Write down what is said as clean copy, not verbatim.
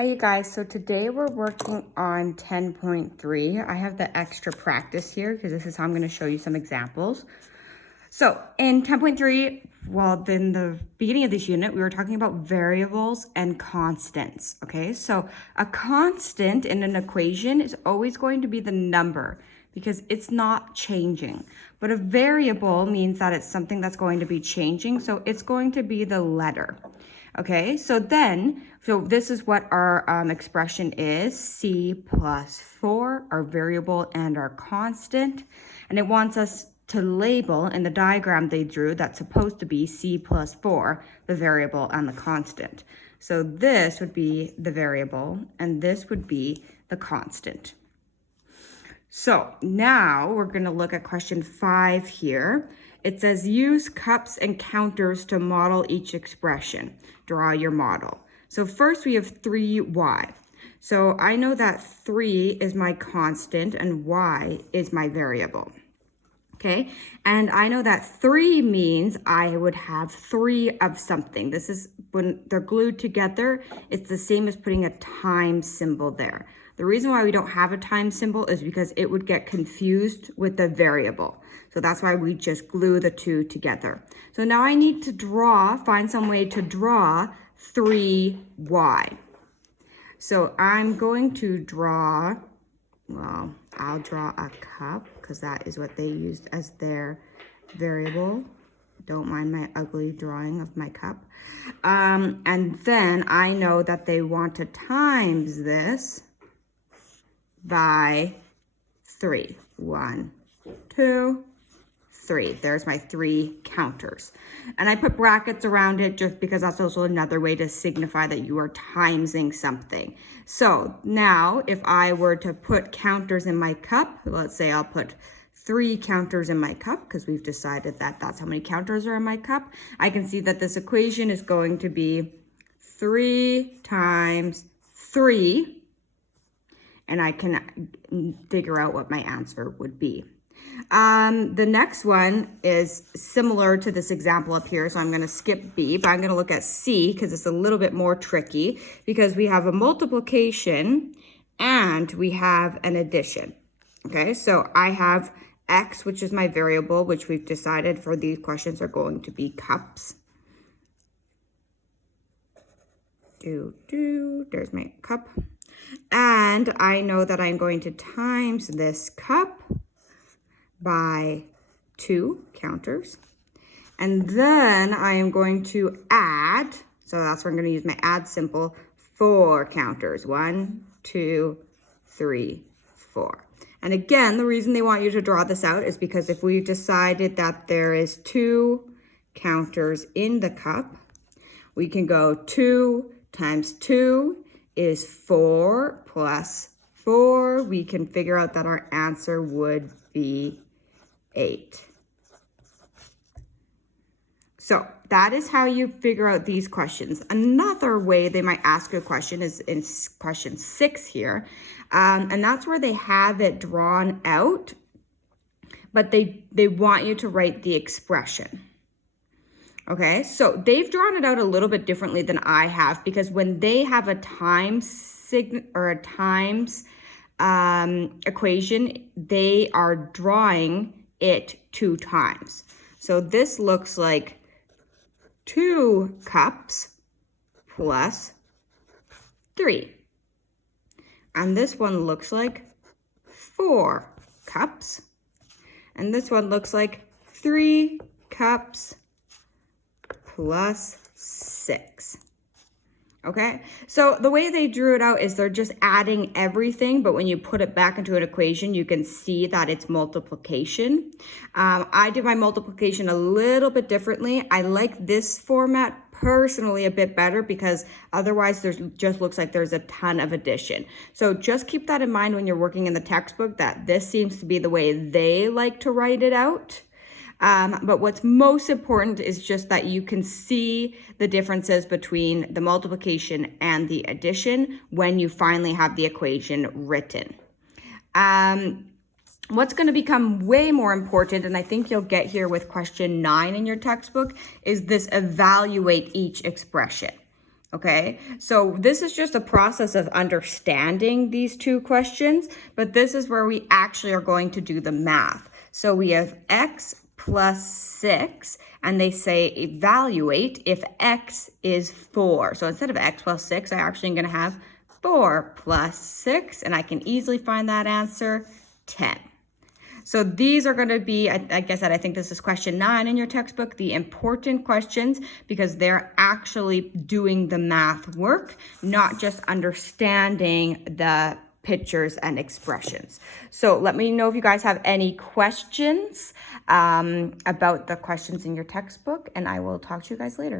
Hi you guys, so today we're working on 10.3. I have the extra practice here because this is how I'm going to show you some examples. So in 10.3, well, in the beginning of this unit, we were talking about variables and constants, okay? So a constant in an equation is always going to be the number because it's not changing. But a variable means that it's something that's going to be changing, so it's going to be the letter. Okay, so this is what our expression is, c plus 4, our variable and our constant. And it wants us to label in the diagram they drew that's supposed to be c plus 4, the variable and the constant. So this would be the variable and this would be the constant. So now we're going to look at question 5 here. It says use cups and counters to model each expression. Draw your model. So first we have 3y. So I know that 3 is my constant and y is my variable. Okay, and I know that 3 means I would have 3 of something. This is when they're glued together, it's the same as putting a times symbol there. The reason why we don't have a times symbol is because it would get confused with the variable. So that's why we just glue the two together. So now I need to find some way to draw 3y. So I'm going to draw, well, I'll draw a cup because that is what they used as their variable. Don't mind my ugly drawing of my cup. And then I know that they want to times this by 3. 1, 2, 3. There's my 3 counters. And I put brackets around it just because that's also another way to signify that you are timesing something. So now if I were to put counters in my cup, let's say I'll put 3 counters in my cup because we've decided that that's how many counters are in my cup. I can see that this equation is going to be 3 times 3. And I can figure out what my answer would be. The next one is similar to this example up here, so I'm going to skip B, but I'm going to look at C because it's a little bit more tricky because we have a multiplication and we have an addition. Okay, so I have X, which is my variable, which we've decided for these questions are going to be cups. There's my cup. And I know that I'm going to times this cup by 2 counters. And then I am going to add, so that's where I'm going to use my add symbol, 4 counters. 1, 2, 3, 4. And again, the reason they want you to draw this out is because if we decided that there is 2 counters in the cup, we can go 2 times 2 is 4 plus 4. We can figure out that our answer would be 8. So that is how you figure out these questions. Another way they might ask a question is in question 6 here. And that's where they have it drawn out, but they want you to write the expression. Okay, so they've drawn it out a little bit differently than I have because when they have a times equation, they are drawing it 2 times. So this looks like 2 cups plus 3. And this one looks like 4 cups. And this one looks like 3 cups plus 6. Okay, so the way they drew it out is they're just adding everything, but when you put it back into an equation, you can see that it's multiplication. I did my multiplication a little bit differently. I like this format personally a bit better because otherwise there's just looks like there's a ton of addition. So just keep that in mind when you're working in the textbook that this seems to be the way they like to write it out. But what's most important is just that you can see the differences between the multiplication and the addition when you finally have the equation written. What's going to become way more important, and I think you'll get here with question 9 in your textbook, is this evaluate each expression. Okay, so this is just a process of understanding these two questions, but this is where we actually are going to do the math. So we have x plus 6, and they say evaluate if x is 4. So instead of x plus 6, I actually am going to have 4 plus 6, and I can easily find that answer, 10. So these are going to be, like I said, I think this is question 9 in your textbook, the important questions, because they're actually doing the math work, not just understanding the pictures and expressions. So let me know if you guys have any questions about the questions in your textbook, and I will talk to you guys later.